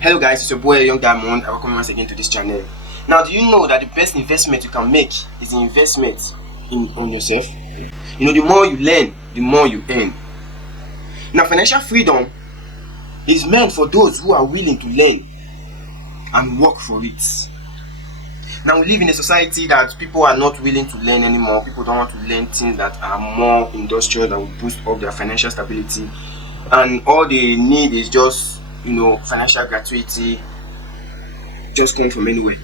Hello guys, it's your boy Young Diamond. I welcome you once again to this channel. Now, do you know that the best investment you can make is the investment on yourself? The more you learn, the more you earn. Now, financial freedom is meant for those who are willing to learn and work for it. Now, we live in a society that people are not willing to learn anymore. People don't want to learn things that are more industrial, that will boost up their financial stability, and all they need is just financial gratuity, just come from anywhere.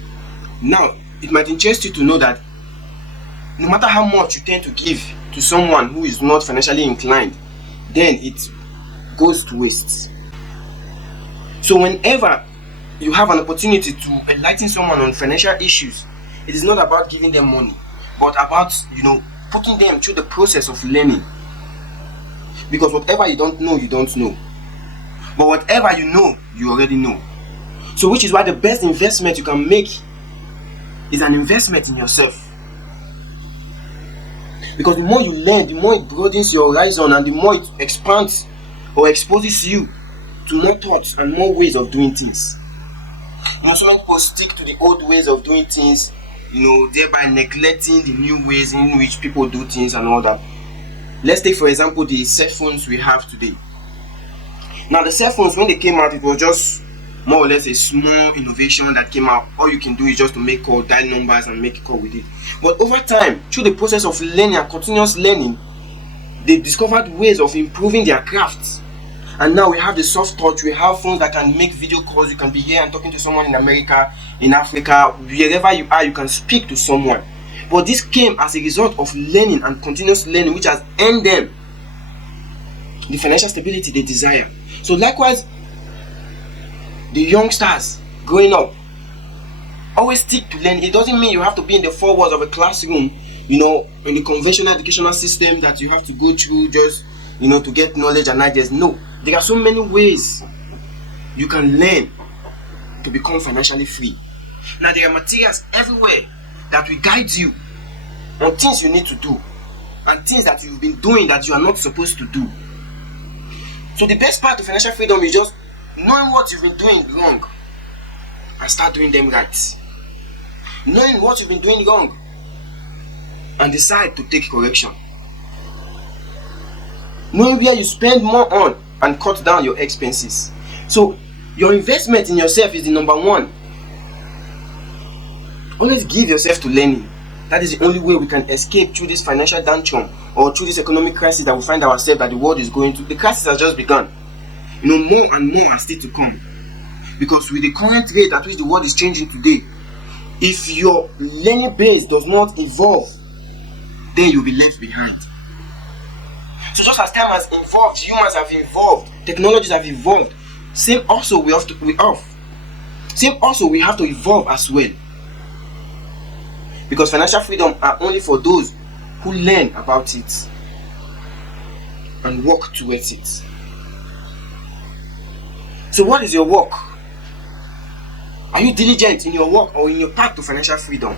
Now, it might interest you to know that no matter how much you tend to give to someone who is not financially inclined, then it goes to waste. So whenever you have an opportunity to enlighten someone on financial issues, it is not about giving them money, but about putting them through the process of learning. Because whatever you don't know, you don't know. But whatever you know, you already know. So which is why the best investment you can make is an investment in yourself. Because the more you learn, the more it broadens your horizon, and the more it expands or exposes you to more thoughts and more ways of doing things. So many people stick to the old ways of doing things, thereby neglecting the new ways in which people do things and all that. Let's take for example the cell phones we have today. Now, the cell phones, when they came out, it was just more or less a small innovation that came out. All you can do is just to make call, dial numbers and make a call with it. But over time, through the process of learning and continuous learning, they discovered ways of improving their crafts. And now we have the soft touch. We have phones that can make video calls. You can be here and talking to someone in America, in Africa, wherever you are, you can speak to someone. But this came as a result of learning and continuous learning, which has earned them the financial stability they desire. So likewise, the youngsters growing up, always stick to learn. It doesn't mean you have to be in the four walls of a classroom, in the conventional educational system that you have to go through just, to get knowledge and ideas. No, there are so many ways you can learn to become financially free. Now, there are materials everywhere that will guide you on things you need to do and things that you've been doing that you are not supposed to do. So the best part of financial freedom is just knowing what you've been doing wrong and start doing them right. Knowing what you've been doing wrong and decide to take correction. Knowing where you spend more on and cut down your expenses. So your investment in yourself is the number one. Always give yourself to learning. That is the only way we can escape through this financial downturn or through this economic crisis that we find ourselves that the world is going through. The crisis has just begun. More and more are still to come. Because with the current rate at which the world is changing today, if your learning base does not evolve, then you'll be left behind. So just as time has evolved, humans have evolved, technologies have evolved, same also we have to evolve as well. Because financial freedom are only for those who learn about it and work towards it. So what is your work? Are you diligent in your work or in your path to financial freedom?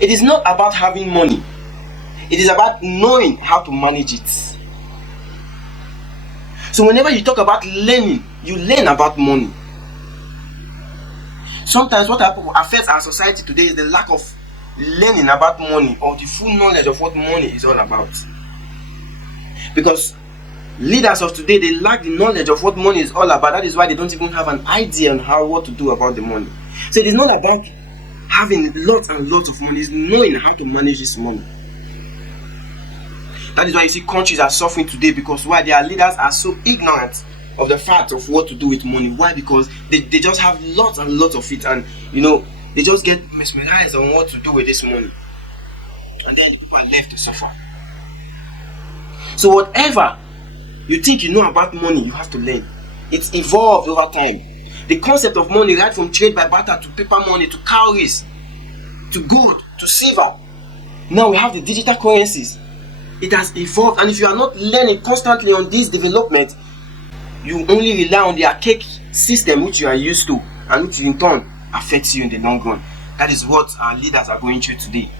It is not about having money. It is about knowing how to manage it. So whenever you talk about learning, you learn about money. Sometimes what affects our society today is the lack of learning about money or the full knowledge of what money is all about. Because leaders of today, they lack the knowledge of what money is all about. That is why they don't even have an idea on what to do about the money. So it is not about having lots and lots of money. It's knowing how to manage this money. That is why you see countries are suffering today, because why? Their leaders are so ignorant of the fact of what to do with money. Why? Because they just have lots and lots of it, and they just get mesmerized on what to do with this money, and then the people are left to suffer. So whatever you think you know about money, you have to learn. It's evolved over time. The concept of money, right from trade by barter to paper money to cowries to gold to silver, now we have the digital currencies. It has evolved, and if you are not learning constantly on this development, you only rely on the archaic system which you are used to, and which in turn affects you in the long run. That is what our leaders are going through today.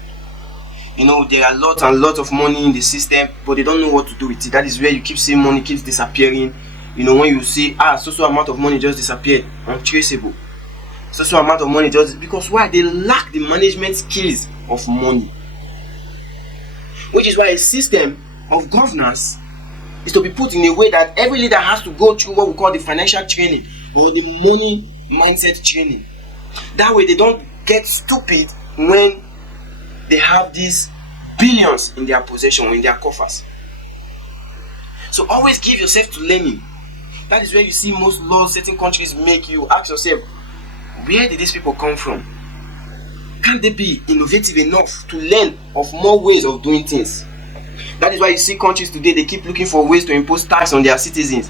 There are lots and lots of money in the system, but they don't know what to do with it. That is where you keep seeing money keeps disappearing. when you see so amount of money just disappeared, untraceable. So amount of money just because why? They lack the management skills of money. Which is why a system of governance is to be put in a way that every leader has to go through what we call the financial training or the money mindset training. That way they don't get stupid when they have these billions in their possession or in their coffers. So always give yourself to learning. That is where you see most laws certain countries make. You ask yourself, where did these people come from? Can they be innovative enough to learn of more ways of doing things? That is why you see countries today, they keep looking for ways to impose tax on their citizens.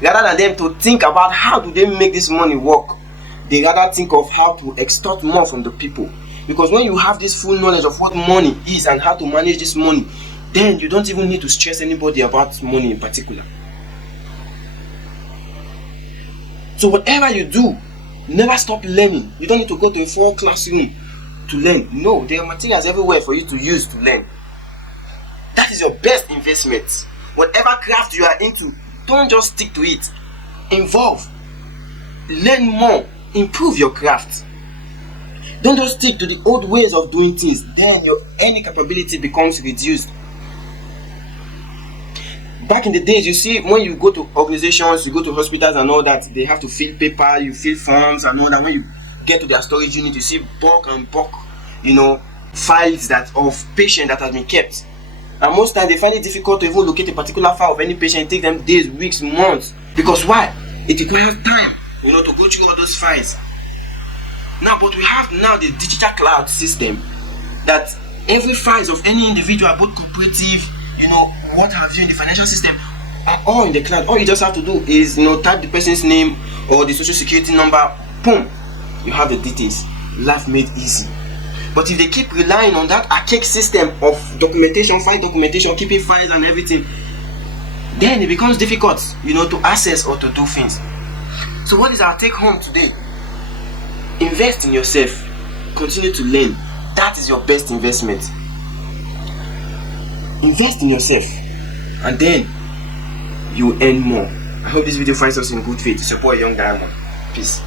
Rather than them to think about how do they make this money work, they rather think of how to extort more from the people. Because when you have this full knowledge of what money is and how to manage this money, then you don't even need to stress anybody about money in particular. So whatever you do, never stop learning. You don't need to go to a full classroom to learn. No, there are materials everywhere for you to use to learn. That is your best investment. Whatever craft you are into, don't just stick to it. Involve. Learn more. Improve your craft. Don't just stick to the old ways of doing things. Then your earning capability becomes reduced. Back in the days, you see, when you go to organizations, you go to hospitals and all that, they have to fill paper, you fill forms and all that. When you get to their storage unit, you see bulk and bulk, files that of patient that has been kept. And most times they find it difficult to even locate a particular file of any patient. It takes them days, weeks, months. Because why? It requires time, to go through all those files. Now, but we have now the digital cloud system that every files of any individual, both cooperative, what have you in the financial system, are all in the cloud. All you just have to do is, type the person's name or the social security number, boom, you have the details. Life made easy. But if they keep relying on that archaic system of documentation, file documentation, keeping files and everything, then it becomes difficult, to access or to do things. So what is our take home today? Invest in yourself. Continue to learn. That is your best investment. Invest in yourself, and then you earn more. I hope this video finds us in good faith to support a young diamond. Peace.